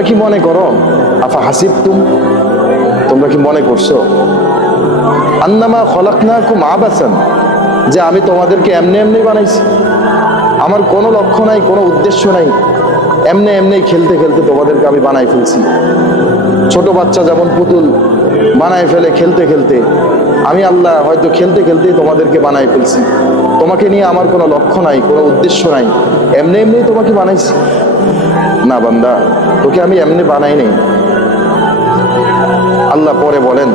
তোমরা কি মনে করো? আফা হাসিব তুম তোমরা কি মনে করছ? আন্নামা খলাকনা কুম আবাসান। যে আমি তোমাদেরকে এমনি এমনি বানাইছি। আমার কোনো লক্ষ্য নাই, কোনো উদ্দেশ্য নাই। এমনি এমনি খেলতে খেলতে তোমাদেরকে আমি বানাই ফেলছি। ছোট বাচ্চা যেমন পুতুল, বানায় ফেলে খেলতে খেলতে। আমি আল্লাহ হয়তো খেলতে খেলতেই তোমাদেরকে বানাই ফেলছি। তোমাকে নিয়ে আমার কোনো লক্ষ্য নাই, কোনো উদ্দেশ্য নাই। এমনি এমনি তোমাকে বানাইছি। না, বান্দা, তোকে আমি এমনি বানাই নেই আল্লাহ পরে বলেন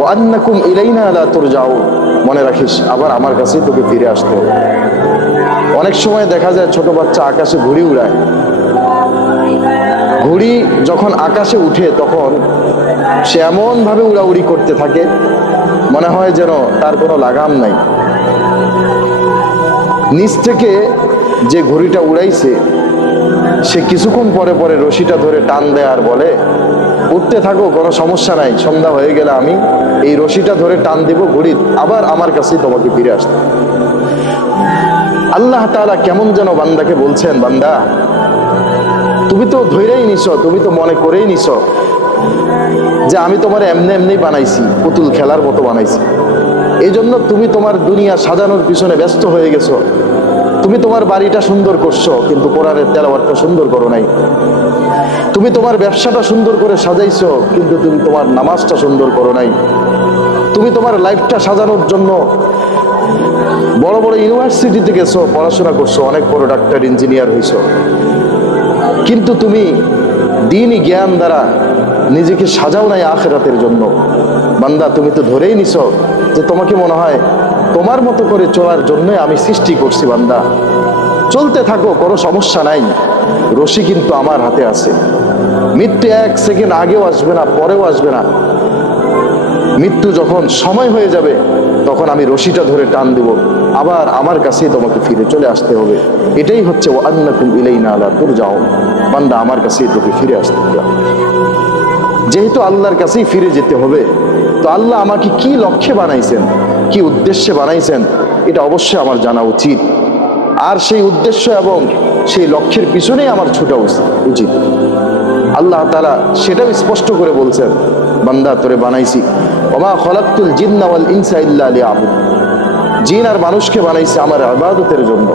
ও আন্নাকুম ইলাইনা লা তুরজাউ মনে রাখিস, আবার আমার কাছেই তোকে ফিরে আসতে হবে। অনেক সময় দেখা যায় ছোট বাচ্চা আকাশে ঘুড়ি উড়ায়। ঘুড়ি যখন আকাশে উঠে, তখন সে এমনভাবে উড়াউড়ি করতে থাকে, মনে হয় যেন তার কোনো লাগাম নাই। নিচ থেকে যে ঘুড়িটা উড়াইছে সে কিছুক্ষণ পরে পরে রশিটা ধরে টান দেয় আর বলে, উঠতে থাকো, কোনো সমস্যা নাই, সন্ধ্যা হয়ে গেলে আমি এই রশিটা ধরে টান দিব ঘুড়ি আবার আমার কাছেই তোমাকে ফিরে আসতে। আল্লাহ তাআলা কেমন যেন বান্দাকে বলছেন, বান্দা, তুমি তো ধৈরেই নিছ, তুমি তো মনে করেই নিছ যে আমি তোমার এমনি এমনি বানাইছি, পুতুল খেলার মতো বানাইছি। এই জন্য তুমি তোমার দুনিয়া সাজানোর পিছনে ব্যস্ত হয়ে গেছো। তুমি তোমার বাড়িটা সুন্দর করছ, কিন্তু কোরআনের তেলাওয়াতটা সুন্দর করো নাই। তুমি তোমার ব্যবসাটা সুন্দর করে সাজাইছো, কিন্তু তুমি তোমার নামাজটা সুন্দর করো নাই। তুমি তোমার লাইফটা সাজানোর জন্য বড় বড় ইউনিভার্সিটিতে গেছো পড়াশোনা করছ, অনেক বড় ডাক্তার, ইঞ্জিনিয়ার হইছো। কিন্তু তুমি দিনই জ্ঞান দ্বারা নিজেকে সাজাও নাই আখেরাতের জন্য। বান্দা, তুমি তো ধরেই নিছ যে তোমাকে মনে হয় তোমার মতো করে চলার জন্যই আমি সৃষ্টি করছি, বান্দা। চলতে থাকো, কোনো সমস্যা নাই। রশি কিন্তু আমার হাতে আছে। মৃত্যু এক সেকেন্ড আগেও আসবে না, পরেও আসবে না। মৃত্যু যখন সময় হয়ে যাবে, তখন আমি রশিটা ধরে টান দেব। আবার আমার কাছেই তোমাকে ফিরে চলে আসতে হবে। এটাই হচ্ছে ও আন্নাকুম ইলাইনা আলা তোর যাও বান্দা, আমার কাছেই তোকে ফিরে আসতে হবে। যেহেতু আল্লাহর কাছেই ফিরে যেতে হবে, তো আল্লাহ আমাকে কি লক্ষ্যে বানাইছেন? কি উদ্দেশ্যে বানাইছেন, এটা অবশ্যই আমার জানা উচিত। আর সেই উদ্দেশ্য এবং সেই লক্ষ্যের পিছনেই আমার ছোটা উচিত। আল্লাহ তালা সেটাও স্পষ্ট করে বলছেন, বান্দা তোরে বানাইছি। ওমা খলাক্তুল জিন্না ওয়াল ইনসা ইল্লা লিয়াবুদ। জিন আর মানুষকে বানাইছে আমার ইবাদতের জন্য।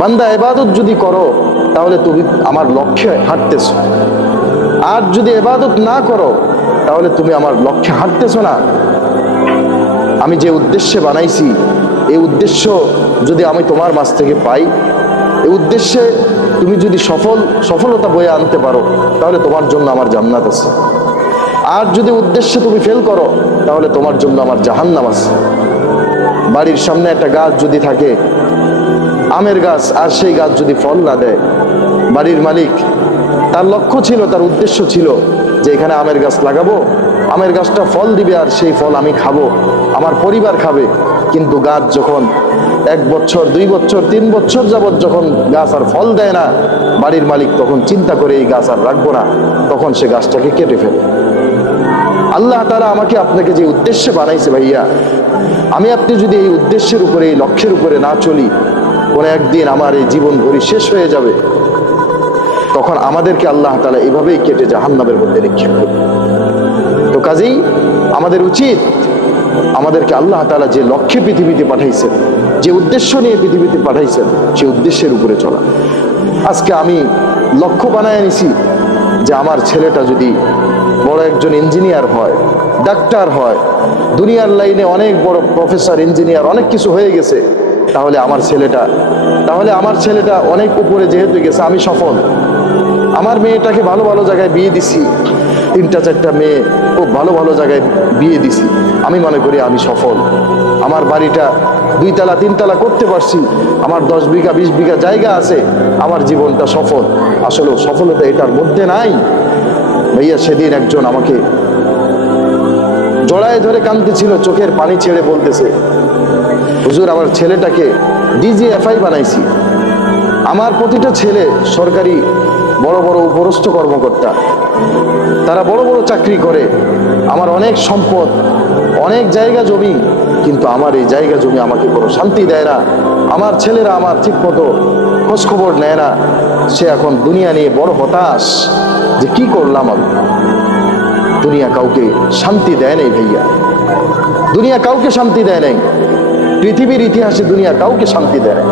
বান্দা এবাদত যদি করো, তাহলে তুমি আমার লক্ষ্যে হাঁটতেছো। আর যদি এবাদত না করো, তাহলে তুমি আমার লক্ষ্যে হাঁটতেছো না। আমি যে উদ্দেশ্যে বানাইছি, এই উদ্দেশ্য যদি আমি তোমার মাছ থেকে পাই, এই উদ্দেশ্যে তুমি যদি সফল, সফলতা বয়ে আনতে পারো, তাহলে তোমার জন্য আমার জান্নাত আছে। আর যদি উদ্দেশ্যে তুমি ফেল করো, তাহলে তোমার জন্য আমার জাহান্নাম আছে। বাড়ির সামনে একটা গাছ যদি থাকে, আমের গাছ আর সেই গাছ যদি ফল না দেয়, বাড়ির মালিক, তার লক্ষ্য ছিল, তার উদ্দেশ্য ছিল যে এখানে আমের গাছ লাগাবো আমের গাছটা ফল দিবে আর সেই ফল আমি খাব। আমার পরিবার খাবে। কিন্তু গাছ যখন এক বছর, দুই বছর, তিন বছর যাবৎ যখন গাছ আর ফল দেয় না, বাড়ির মালিক তখন চিন্তা করে এই গাছ আর রাখব না। তখন সে গাছটাকে কেটে ফেলে। আল্লাহ তারা আমাকে আপনাকে যে উদ্দেশ্যে বানাইছে ভাইয়া, আমি আপনি যদি এই উদ্দেশ্যের উপরে, এই লক্ষ্যের উপরে না চলি, কোনো একদিন আমার এই জীবন ঘড়ি শেষ হয়ে যাবে। তখন আমাদেরকে আল্লাহ তালা এভাবেই কেটে জাহান্নাবের মধ্যে নিক্ষেপ করবে। কাজেই আমাদের উচিত আমাদেরকে আল্লাহ তালা যে লক্ষ্যে পৃথিবীতে পাঠাইছেন, যে উদ্দেশ্য নিয়ে পৃথিবীতে পাঠাইছেন সেই উদ্দেশ্যের উপরে চলা। আজকে আমি লক্ষ্য বানায় নিছি যে আমার ছেলেটা যদি বড় একজন ইঞ্জিনিয়ার হয়, ডাক্তার হয়, দুনিয়ার লাইনে অনেক বড় প্রফেসর, ইঞ্জিনিয়ার, অনেক কিছু হয়ে গেছে, তাহলে আমার ছেলেটা, তাহলে আমার ছেলেটা অনেক উপরে যেহেতু গেছে, আমি সফল। আমার মেয়েটাকে ভালো ভালো জায়গায় বিয়ে দিছি। তিনটা চারটা মেয়ে খুব ভালো ভালো জায়গায় বিয়ে দিছি। আমি মনে করি আমি সফল। আমার বাড়িটা দুইতলা, তিনতলা করতে পারছি। আমার দশ বিঘা, বিশ বিঘা জায়গা আছে। আমার জীবনটা সফল। আসলে সফলতা এটার মধ্যে নাই। ভাইয়া, সেদিন একজন আমাকে জড়ায় ধরে কাঁদতেছিল চোখের পানি ছেড়ে বলতেছে, হুজুর, আমার ছেলেটাকে ডিজিএফআই বানাইছি। আমার প্রতিটা ছেলে সরকারি বড় বড় উপরস্থ কর্মকর্তা। তারা বড় বড় চাকরি করে। আমার অনেক সম্পদ, অনেক জায়গা জমি, কিন্তু আমার এই জায়গা জমি আমাকে কোনো শান্তি দেয় না। আমার ছেলেরা আমার ঠিক মতো খোঁজখবর নেয় না। সে এখন দুনিয়া নিয়ে বড় হতাশ যে কি করলাম আমি? দুনিয়া কাউকে শান্তি দেয় নাই ভাইয়া। দুনিয়া কাউকে শান্তি দেয় নাই। পৃথিবীর ইতিহাসে দুনিয়া কাউকে শান্তি দেয় নাই।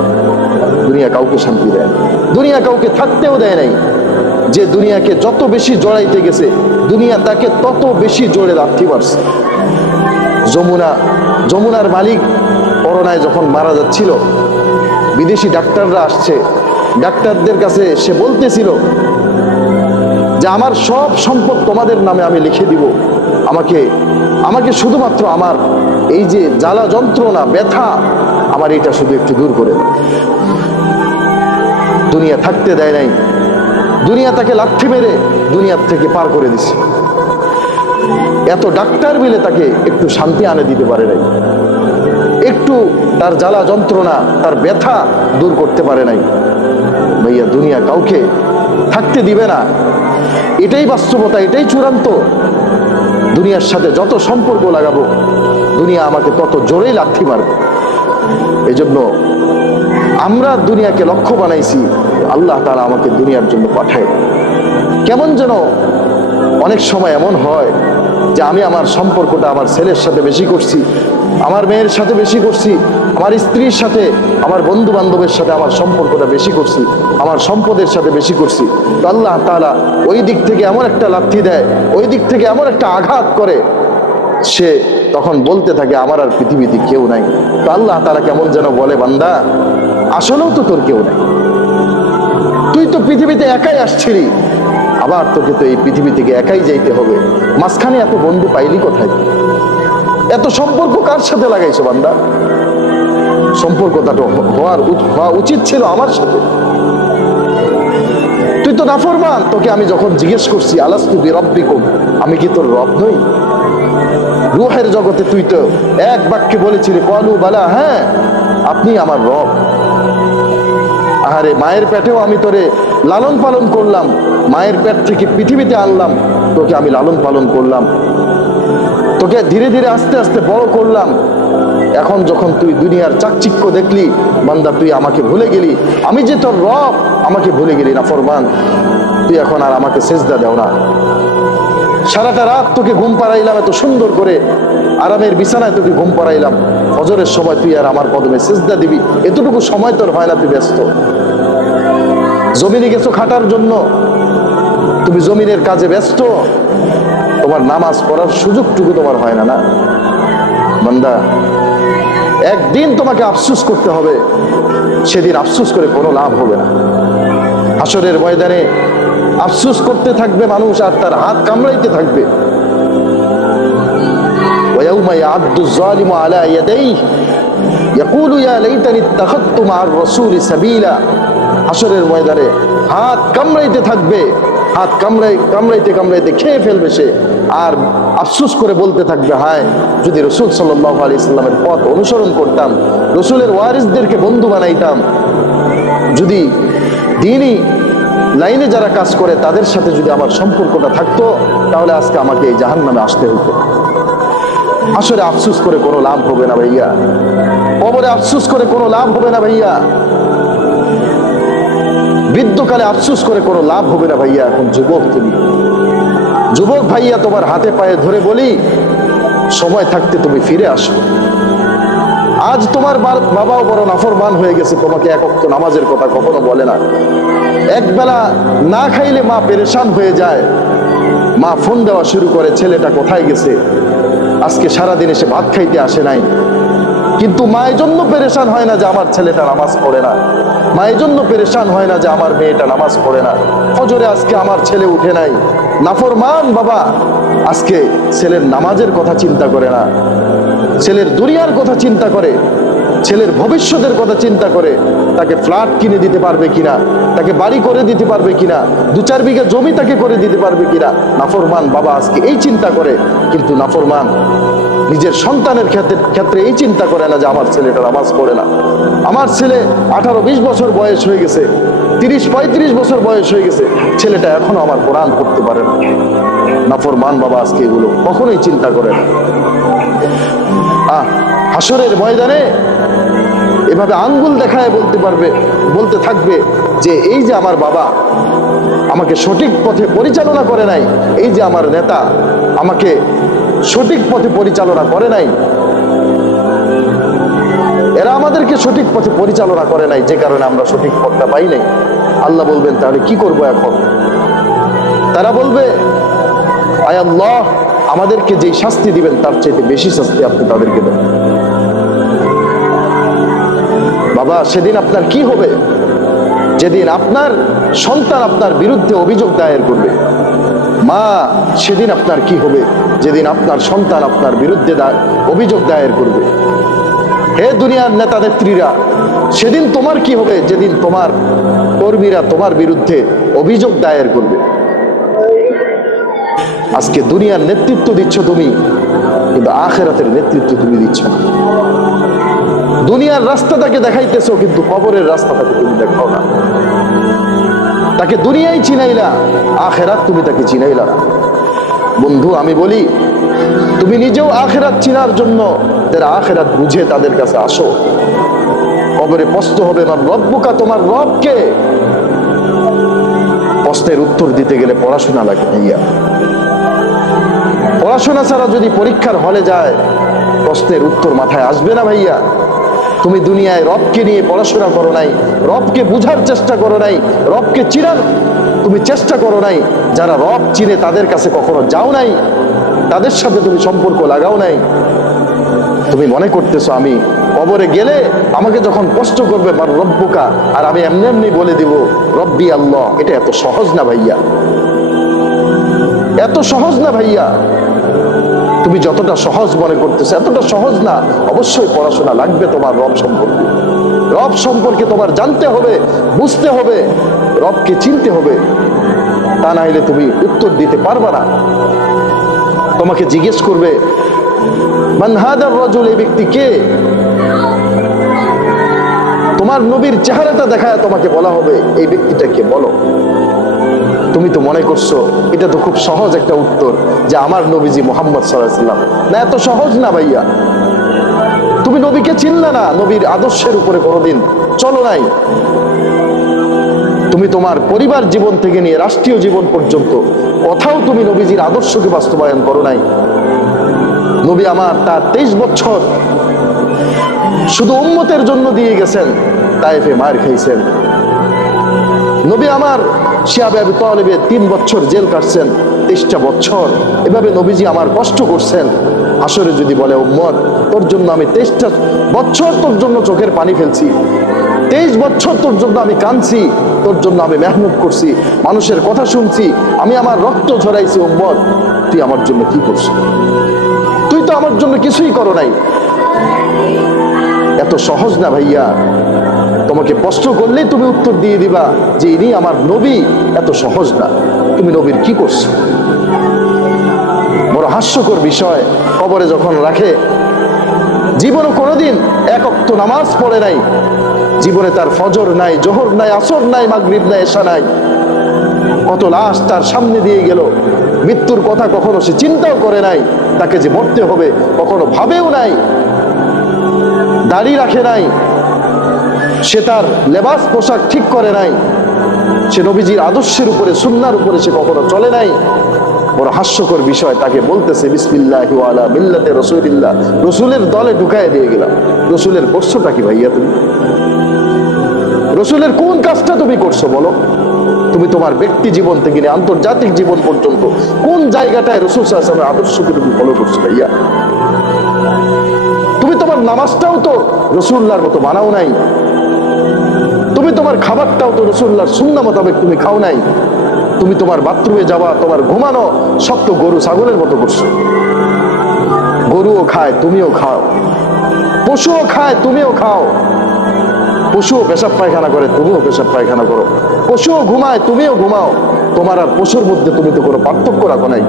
দুনিয়া কাউকে শান্তি দেয় দুনিয়া কাউকে থাকতেও দেয় নাই। যে দুনিয়াকে যত বেশি জড়াইতে গেছে, দুনিয়া তাকে তত বেশি জোরে রাখতে পারছে যমুনা, যমুনার মালিক করোনায় যখন মারা যাচ্ছিল, বিদেশি ডাক্তাররা আসছে। ডাক্তারদের কাছে সে বলতেছিল যে, আমার সব সম্পদ তোমাদের নামে আমি লিখে দিব। আমাকে আমাকে শুধুমাত্র আমার এই যে জ্বালা যন্ত্রণা, ব্যথা, আমার এটা শুধু একটু দূর করে দুনিয়া থাকতে দেয় নাই। দুনিয়া তাকে লাথি মেরে দুনিয়ার থেকে পার করে দিছে। এত ডাক্তার মিলে তাকে একটু শান্তি আনে দিতে পারে নাই। একটু তার জ্বালা যন্ত্রণা, তার ব্যথা দূর করতে পারে নাই। ভাইয়া, দুনিয়া কাউকে থাকতে দিবে না। এটাই বাস্তবতা, এটাই চূড়ান্ত। দুনিয়ার সাথে যত সম্পর্ক লাগাবো, দুনিয়া আমাকে তত জোরেই লাথি মারবে। এই জন্য আমরা দুনিয়াকে লক্ষ্য বানাইছি, আল্লাহ তারা আমাকে দুনিয়ার জন্য পাঠায়। কেমন যেন অনেক সময় এমন হয় যে আমি আমার সম্পর্কটা আমার ছেলের সাথে বেশি করছি, আমার মেয়ের সাথে বেশি করছি, আমার স্ত্রীর সাথে, আমার বন্ধু বান্ধবের সাথে আমার সম্পর্কটা বেশি করছি, আমার সম্পদের সাথে বেশি করছি। তো আল্লাহ তাআলা ওই দিক থেকে এমন একটা লাথি দেয়, ওই দিক থেকে এমন একটা আঘাত করে, সে তখন বলতে থাকে, আমার আর পৃথিবীতে কেউ নাই। তো আল্লাহ তারা কেমন যেন বলে, বান্দা আসলেও তো তোর কেউ নাই। তুই তো পৃথিবীতে একাই আসছিলি। আবার তোকে তো এই পৃথিবী থেকে একাই যাইতে হবে। মাঝখানে এত বন্ধু পাইলি কোথায়? এত সম্পর্ক কার সাথে লাগাইছো বান্দা? সম্পর্কটা হওয়ার হওয়া উচিত ছিল আমার সাথে। তুই তো নাফরমান। তোকে আমি যখন জিজ্ঞেস করছি আলাস আলাস্তু বিরব্বিকুম? আমি কি তোর রব নই? রুহের জগতে তুই তো এক বাক্যে বলেছিলি, কলু বালা হ্যাঁ আপনি আমার রব। আহারে, মায়ের পেটেও আমি তোরে লালন পালন করলাম। মায়ের পেট থেকে পৃথিবীতে আনলাম। তোকে আমি লালন পালন করলাম। তোকে ধীরে ধীরে আস্তে আস্তে বড় করলাম। এখন যখন তুই দুনিয়ার চাকচিক্য দেখলি, বান্দা, তুই আমাকে ভুলে গেলি। আমি যে তোর রব, আমাকে ভুলে গেলি না, ফরমান। তুই এখন আর আমাকে সেজদা দেও না। সারাটা রাত তোকে ঘুম পাড়াইলাম, এত সুন্দর করে আরামের বিছানায় তোকে ঘুম পাড়াইলাম। ফজরের সময় তুই আর আমার পদমে সেজদা দিবি। এতটুকু সময় তোর হয় না, তুই ব্যস্ত। জমিনে গেছো খাটার জন্য। তুমি জমিনের কাজে ব্যস্ত। তোমার নামাজ পড়ার সুযোগটুকু তোমার হয় না না? বান্দা, একদিন তোমাকে আফসুস করতে হবে। সেদিন আফসুস করে কোনো লাভ হবে না। আসরের ময়দানে আফসুস করতে থাকবে মানুষ আর তার হাত কামড়াইতে থাকবে ويوم يعض الظالم على يديه يقول يا ليتني اتخذت مع الرسول سبيلا হাসরের ময়দানে হাত কামড়াইতে থাকবে হাত কামড়াই কামড়াইতে কামড়াইতে খেয়ে ফেলবে সে আর আফসুস করে বলতে থাকবে হায় যদি রসুল সাল্লাহ আলি ইসলামের পথ অনুসরণ করতাম রসুলের ওয়ারিসদেরকে বন্ধু বানাইতাম যদি দিনই লাইনে যারা কাজ করে, তাদের সাথে যদি আমার সম্পর্কটা থাকতো, তাহলে আজকে আমাকে এই জাহান নামে আসতে হতো আসলে আফসুস করে কোনো লাভ হবে না ভাইয়া। কবরে আফসুস করে কোনো লাভ হবে না ভাইয়া। বৃদ্ধকালে আফসুস করে কোনো লাভ হবে না ভাইয়া এখন যুবক তুমি। যুবক ভাইয়া তোমার হাতে পায়ে ধরে বলি, সময় থাকতে তুমি ফিরে আসো আজ তোমার বাবাও বড় নাফরমান হয়ে গেছে, তোমাকে এক অক্ত নামাজের কথা কখনো বলে না। একবেলা না খাইলে মা পেরেশান হয়ে যায়। মা ফোন দেওয়া শুরু করে, ছেলেটা কোথায় গেছে? আজকে সারাদিন এসে ভাত খাইতে আসে নাই। কিন্তু মায়ের জন্য পেরেশান হয় না যে আমার ছেলেটা নামাজ পড়ে না। মায়ের জন্য পেরেশান হয় না যে আমার মেয়েটা নামাজ পড়ে না। ফজরে আজকে আমার ছেলে উঠে নাই। নাফরমান বাবা, আজকে ছেলের নামাজের কথা চিন্তা করে না। ছেলের দুনিয়ার কথা চিন্তা করে, ছেলের ভবিষ্যতের কথা চিন্তা করে, তাকে ফ্ল্যাট কিনে দিতে পারবে কিনা, তাকে বাড়ি করে দিতে পারবে কিনা, দু চার বিঘা জমি তাকে করে দিতে পারবে কিনা, নাফরমান বাবা আজকে এই চিন্তা করে, কিন্তু নাফরমান নিজের সন্তানের ক্ষেত্রে ক্ষেত্রে এই চিন্তা করে না যে আমার ছেলেটা নামাজ পড়ে না। আমার ছেলে আঠারো বিশ বছর বয়স হয়ে গেছে, তিরিশ পঁয়ত্রিশ বছর বয়স হয়ে গেছে, ছেলেটা এখনও আমার কোরআন করতে পারে না। নাফরমান বাবা আজকে এগুলো কখনোই চিন্তা করে না। আহ, হাসরের ময়দানে এভাবে আঙ্গুল দেখায় বলতে পারবে, বলতে থাকবে যে এই যে আমার বাবা আমাকে সঠিক পথে পরিচালনা করে নাই, এই যে আমার নেতা আমাকে সঠিক পথে পরিচালনা করে নাই, এরা আমাদেরকে সঠিক পথে পরিচালনা করে নাই, যে কারণে আমরা সঠিক পথটা পাই নাই। আল্লাহ বলবেন, তাহলে কি করব এখন? তারা বলবে, আয় আল্লাহ আমাদেরকে যেই শাস্তি দিবেন, তার চাইতে বেশি শাস্তি আপনি তাদেরকে দেন। বাবা, সেদিন আপনার কি হবে? যেদিন আপনার সন্তান আপনার বিরুদ্ধে অভিযোগ দায়ের করবে। মা, সেদিন আপনার কি হবে? যেদিন আপনার সন্তান আপনার বিরুদ্ধে অভিযোগ দায়ের করবে। হে দুনিয়ার নেতা নেত্রীরা, সেদিন তোমার কি হবে? যেদিন তোমার কর্মীরা তোমার বিরুদ্ধে অভিযোগ দায়ের করবে। আজকে দুনিয়ার নেতৃত্ব দিচ্ছ তুমি, কিন্তু আখেরাতের নেতৃত্ব তুমি দিচ্ছ না। দুনিয়ার রাস্তাটাকে দেখাইতেছো, কিন্তু কবরের রাস্তাটাকে তুমি দেখাও না। তাকে দুনিয়ায় চিনাইলা, আখেরাত তুমি তাকে চিনাইলা না। বন্ধু, আমি বলি, তুমি নিজেও আখেরাত চিনার জন্য যারা আখেরাত বুঝে তাদের কাছে আসো। কবরে প্রশ্ন হবে না রব্বুকা, তোমার রবকে। প্রশ্নের উত্তর দিতে গেলে পড়াশোনা লাগে ভাইয়া। পড়াশোনা ছাড়া যদি পরীক্ষার হলে যায়, প্রশ্নের উত্তর মাথায় আসবে না ভাইয়া। তুমি দুনিয়ায় রবকে নিয়ে পড়াশোনা করো নাই, রবকে বুঝার চেষ্টা করো নাই, রবকে চিনার তুমি চেষ্টা করো নাই। যারা রব চিনে তাদের কাছে কখনো যাও নাই, তাদের সাথে তুমি সম্পর্ক লাগাও নাই। তুমি মনে করতেছো আমি কবরে গেলে আমাকে যখন কষ্ট করবে বা রব্বুকা, আর আমি এমনি এমনি বলে দিব, রব্বি আল্লাহ, এটা এত সহজ না ভাইয়া। এত সহজ না ভাইয়া? তুমি যতটা সহজ মনে করতেছো, এতটা সহজ না, অবশ্যই পড়াশোনা লাগবে তোমার রব সম্পর্কে। রব সম্পর্কে তোমার জানতে হবে, বুঝতে হবে, রবকে চিনতে হবে। তা না হলে তুমি উত্তর দিতে পারবে না। তোমাকে জিজ্ঞেস করবে মানহাদার রজুল, এই ব্যক্তি কে? তোমার নবীর চেহারাটা দেখায় তোমাকে বলা হবে, এই ব্যক্তিটাকে বলো। তুমি তো মনে করছ, এটা তো খুব সহজ একটা উত্তর যে আমার নবীজি মোহাম্মদ সাল্লাম না, এত সহজ না ভাইয়া। তুমি নবীকে চিনলে না, নবীর আদর্শের উপরে কোনোদিন চলো নাই। তুমি তোমার পরিবার জীবন থেকে নিয়ে রাষ্ট্রীয় জীবন পর্যন্ত কোথাও তুমি নবীজির আদর্শকে বাস্তবায়ন করো নাই। নবী আমার তার তেইশ বছর শুধু উম্মতের জন্য দিয়ে গেছেন তাইফে মার খাইছেন নবী আমার শিয়াবে আবি তালেবে তিন বছর জেল কাটছেন, তেইশটা বছর। এভাবে নবীজি আমার কষ্ট করছেন। আসরে যদি বলে, উম্মত, তোর জন্য আমি তেইশটা বছর তোর জন্য চোখের পানি ফেলছি। তেইশ বছর তোর জন্য আমি কাঁদছি, তোর জন্য আমি মেহনত করছি, মানুষের কথা শুনছি, আমি আমার রক্ত ঝরাইছি, উম্মত, তুই আমার জন্য কি করছিস? তুই তো আমার জন্য কিছুই করো নাই। এত সহজ না ভাইয়া তোমাকে প্রশ্ন করলেই তুমি উত্তর দিয়ে দিবা যে ইনি আমার নবী। এত সহজ না। তুমি নবীর কি করছ? বড় হাস্যকর বিষয়। কবরে যখন রাখে, জীবনে কোনোদিন এক অক্ত নামাজ পড়ে নাই। জীবনে তার ফজর নাই, জোহর নাই, আসর নাই, মাগরিব নাই এসা নাই। কত লাশ তার সামনে দিয়ে গেল। মৃত্যুর কথা কখনো সে চিন্তাও করে নাই। তাকে যে মরতে হবে কখনো ভাবেও নাই। দাড়ি রাখে নাই। সে তার লেবাস পোশাক ঠিক করে নাই। সে নবীজির আদর্শের উপরে, সুন্নার উপরে সে কখনো চলে নাই। বড় হাস্যকর বিষয় তাকে বলতেছে, বিসমিল্লাহ মিল্লাতে রসুলিল্লাহ। রসুলের দলে ঢুকায় দিয়ে গেলাম। রসুলের করছোটা কি ভাইয়া তুমি? রসুলের কোন কাজটা তুমি করছ বলো? তুমি তোমার ব্যক্তি জীবন থেকে নিয়ে আন্তর্জাতিক জীবন পর্যন্ত কোন জায়গাটায় রসুল সাহেবের আদর্শকে তুমি ফলো করছ ভাইয়া? তুমি তোমার নামাজটাও তো রসুল্লার মতো মানাও নাই। তুমি তোমার খাবারটাও তো রসুল্লার সুন্না মোতাবেক তুমি খাও নাই। তুমি তোমার বাথরুমে যাওয়া, তোমার ঘুমানো, সব তো গরু, ছাগলের মতো করছ। গরুও খায়, তুমিও খাও। পশুও খায়, তুমিও খাও। পশুও পেশাব পায়খানা করে, তুমিও পেশাব পায়খানা করো। পশুও ঘুমায়, তুমিও ঘুমাও। তোমার আর পশুর মধ্যে তুমি তো কোনো পার্থক্য রাখো নাই।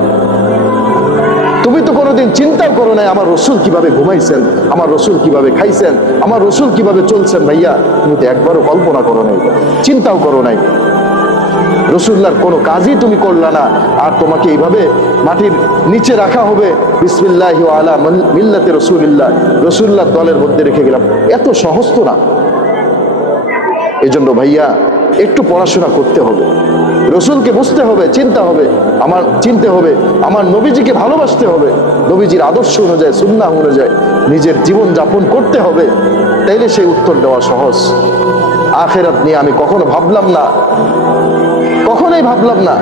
তুমি তো কোনোদিন চিন্তাও করো নাই, আমার রসুল কীভাবে ঘুমাইছেন, আমার রসুল কীভাবে খাইছেন, আমার রসুল কীভাবে চলছেন ভাইয়া, তুমি তো একবারও কল্পনা করো নাই, চিন্তাও করো নাই। রসুল্লার কোনো কাজই তুমি করলা না, আর তোমাকে এইভাবে মাটির নিচে রাখা হবে, বিসমিল্লাহ আলা মিল- মিল্লাতে রসুলিল্লাহ রসুল্লাহ দলের মধ্যে রেখে গেলাম। এত সহজ তো না। এজন্য ভাইয়া একটু পড়াশোনা করতে হবে। রসুলকে বুঝতে হবে, চিন্তা হবে, আমার চিনতে হবে, আমার নবীজিকে ভালোবাসতে হবে। নবীজির আদর্শ অনুযায়ী সুন্না অনুযায়ী নিজের জীবন যাপন করতে হবে। তাইলে সেই উত্তর দেওয়া সহজ। আখেরাত নিয়ে আমি কখনো ভাবলাম না। কখনোই ভাবলাম না।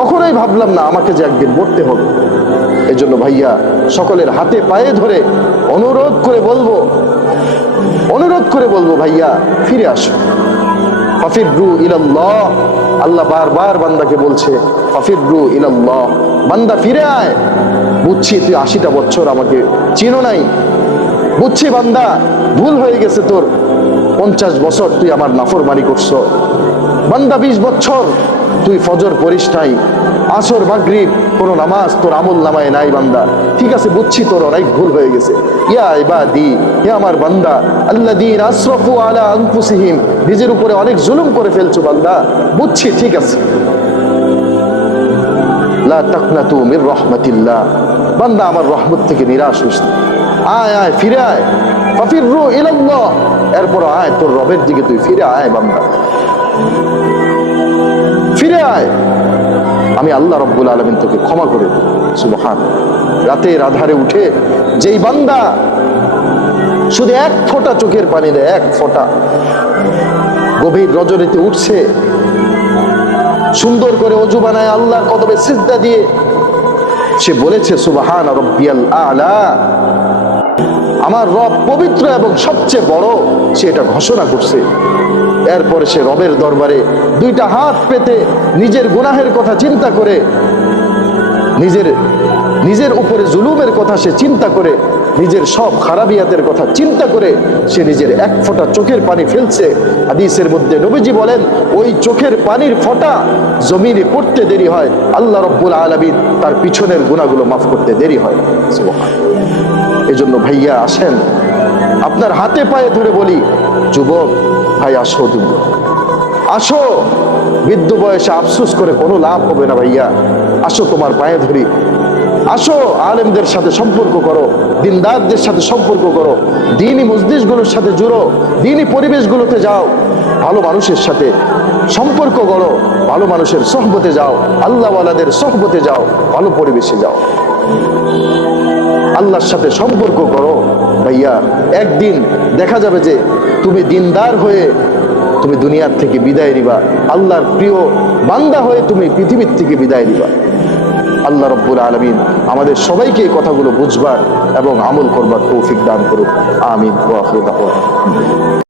কখনোই ভাবলাম না আমাকে যে একদিন মরতে হবে। এই জন্য ভাইয়া, সকলের হাতে পায়ে ধরে অনুরোধ করে বলব অনুরোধ করে বলব, ভাইয়া, ফিরে আসো। ফাফিরু ইলাল্লাহ। আল্লাহ বারবার বান্দাকে বলছে ফাফিরু ইলাল্লাহ। বান্দা, ফিরে আয়। বুঝছি, তুই আশিটা বছর আমাকে চিনো নাই। বুঝছি, বান্দা, ভুল হয়ে গেছে তোর। পঞ্চাশ বছর তুই আমার নাফরমানি করছ। বান্দা, বিশ বছর তুই ফজর পড়িস নাই। আসর মাগরিব কোন নামাজ তোর আমল নামায় নাই বান্দা। ঠিক আছে, বুঝছি তোর অনেক ভুল হয়ে গেছে। ইয়া ইবাদি, হে আমার বান্দা, আল্লাযীন আসরাফু আলা আনফুসিহিম, নিজের উপরে অনেক জুলুম করে ফেলছো বান্দা। বুঝছি, ঠিক আছে। লা তাকনাতু মির রাহমাতিল্লাহ। বান্দা, আমার রহমত থেকে নিরাশ হইস আয় আয়, ফিরে আয়। ফাফিরু ইলাল্লাহ। এরপর আয়, তোর রবের দিকে তুই ফিরে আয় বান্দা। আয় আমি আল্লাহ রব্বুল আলমিন তোকে ক্ষমা করে সুবহান। রাতের আধারে উঠে যেই বান্দা শুধু এক ফোঁটা চোখের পানি দেয়, এক ফোঁটা। গভীর রজনীতে উঠছে, সুন্দর করে অজু বানায় আল্লাহর কদমে সিজদা দিয়ে। সে বলেছে, সুবাহান রব্বিয়াল আলা। আমার রব পবিত্র এবং সবচেয়ে বড়, সে এটা ঘোষণা করছে। এরপরে সে রবের দরবারে দুইটা হাত পেতে নিজের গুনাহের কথা চিন্তা করে, নিজের নিজের উপরে জুলুমের কথা সে চিন্তা করে, নিজের সব খারাপিয়াতের কথা চিন্তা করে সে নিজের এক ফোঁটা চোখের পানি ফেলছে হাদিসের মধ্যে নবীজি বলেন, ওই চোখের পানির ফোঁটা জমিনে পড়তে দেরি হয়, আল্লাহ রব্বুল আলমিন তার পিছনের গুণাগুলো মাফ করতে দেরি হয়। এজন্য ভাইয়া আসেন, আপনার হাতে পায়ে ধরে বলি, যুবক ভাই, আসো তুমি। আসো। বৃদ্ধ বয়সে আফসোস করে কোনো লাভ হবে না ভাইয়া। আসো তোমার পায়ে ধরি। আসো, আলেমদের সাথে সম্পর্ক করো, দিনদারদের সাথে সম্পর্ক করো, দিনই মসজিদগুলোর সাথে জুড়ো, দিনই পরিবেশগুলোতে যাও। ভালো মানুষের সাথে সম্পর্ক করো, ভালো মানুষের সহবতে যাও, আল্লাহওয়ালাদের সহবতে যাও, ভালো পরিবেশে যাও। আল্লাহর সাথে সম্পর্ক করো। ভাইয়া, একদিন দেখা যাবে যে তুমি দিনদার হয়ে তুমি দুনিয়ার থেকে বিদায় নিবা। আল্লাহর প্রিয় বান্দা হয়ে তুমি পৃথিবীর থেকে বিদায় নিবা। আল্লাহ রব্বুল আলমিন আমাদের সবাইকে এই কথাগুলো বুঝবার এবং আমল করবার কৌফিক দান করুক। আমিন।